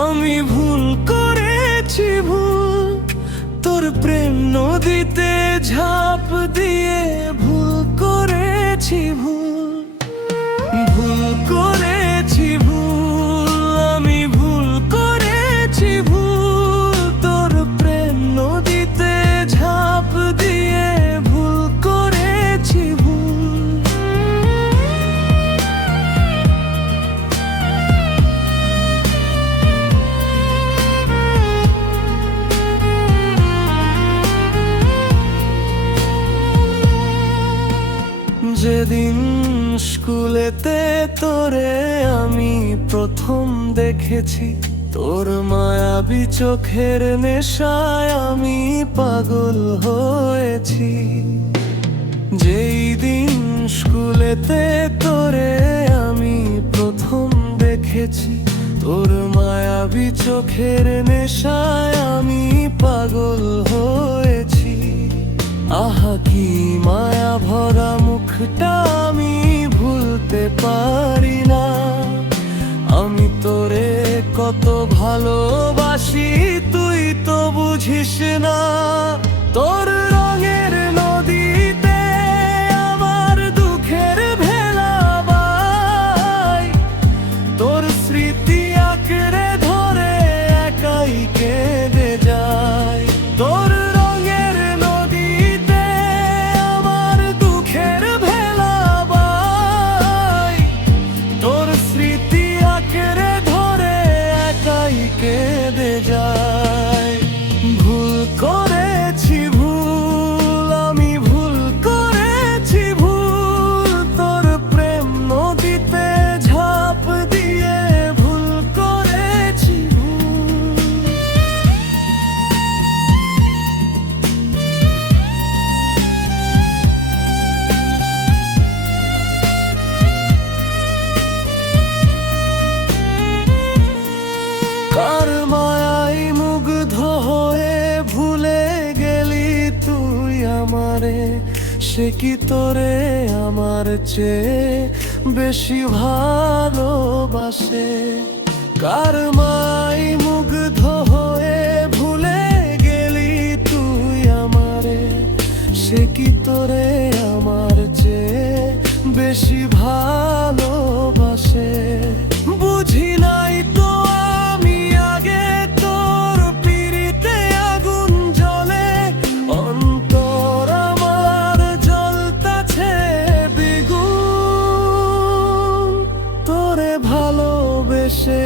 আমি ভুল করেছি ভুল, তোর প্রেম নদীতে ঝাঁপ দিয়ে ভুল করেছি ভুল, ভুল করেছি ভুল, আমি ভুল করেছি ভুল, তোর প্রেম নদীতে ঝাঁপ দিয়ে ভুল করেছি ভুল। যেদিন স্কুলেতে তোরে আমি প্রথম দেখেছি, তোর মায়াবী চোখের নেশায় আমি পাগল হয়েছি। যেই দিন স্কুলেতে তোরে আমি প্রথম দেখেছি, তোর মায়াবী চোখের নেশায় আমি পাগল হয়েছি। আহা কি মায়া ভরা মুখটা আমি ভুলতে পারি না। আমি তোরে কত ভালোবাসি তুই তো বুঝিস না। তোর রঙের নদীতে আমার দুঃখের ভেলা বাই, তোর স্মৃতি আঁকড়ে ধরে একাই কেঁদে যায়। তোর রঙের নদীতে আমার দুঃখের ভেলা বাই, তোর স্মৃতি আঁকড়ে ধরে একাই কেঁদে যায়। ভুল করেছি ভুল, আমি ভুল করেছি ভুল, তোর প্রেম নদীতে ঝাঁপ দিয়ে ভুল করেছি ভুল। কার মায়ায় মুগ্ধ হয়ে ভুলে গেলি তুই আমারে, সে কি তোরে আমার চেয়ে বেশি ভালোবাসে। কার মায়ায় মুগ্ধ হয়ে ভুলে গেলি তুই আমারে, সে কি তোরে আমার চেয়ে বেশি ভালোবাসে। বুঝি নাই তো আমি আগে তোর পিরিতে আগুন জ্বলে, অন্তর আমার জ্বলতাছে দ্বিগুণ। তোরে ভালোবেসে